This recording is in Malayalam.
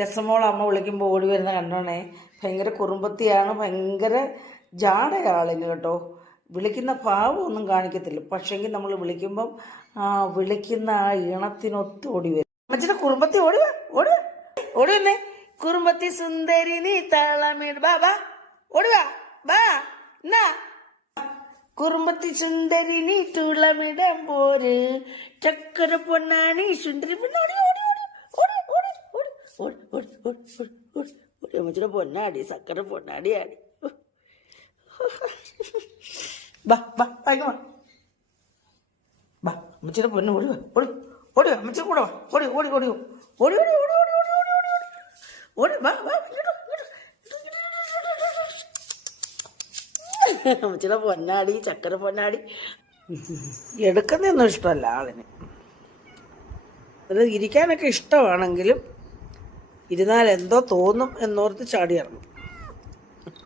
രസമോൾ അമ്മ വിളിക്കുമ്പോൾ ഓടി വരുന്ന കണ്ടോണേ? ഭയങ്കര കുറുമ്പത്തിയാണ് ഭയങ്കര ജാടയാളിന് കേട്ടോ. വിളിക്കുന്ന ഭാവമൊന്നും കാണിക്കത്തില്ല. പക്ഷെങ്കിൽ നമ്മൾ വിളിക്കുമ്പം ആ വിളിക്കുന്ന ആ ഈണത്തിനൊത്ത് ഓടി വരും. അമ്മച്ചിയുടെ കുറുമ്പത്തി ഓടി ഓടുക ഓടി വന്നേ. കുറുമ്പത്തി സുന്ദരി നീ തളമിട്. ബാ ബാ. ഓടുക ബാ. എന്നാ? കുറുമ്പത്തി സുന്ദരി നീ തുളമിടം പോര്. ചക്കര പൊന്നാണി സുന്ദരി പൊന്നാടി അമ്മച്ചിയുടെ പൊന്നാടി സക്കര പൊന്നാടിയാടി അമ്മച്ചിയുടെ പൊന്ന് ഓടി ഓടി ഓടി അമ്മച്ചിയുടെ കൂടെ ഓടി ഓടി ഓടി ഓടി ഓടി ഓടി ഓടി ഓടി ഓടി ഓടി ഓടി വാ വാ അമ്മച്ചിയുടെ പൊന്നാടി ചക്കര പൊന്നാടി എടുക്കുന്നതൊന്നും ഇഷ്ടമല്ല ആളിന് അത് ഇരിക്കാനൊക്കെ ഇഷ്ടമാണെങ്കിലും ഇരുന്നാൽ എന്തോ തോന്നും എന്നോർത്ത് ചാടി ഇറങ്ങും.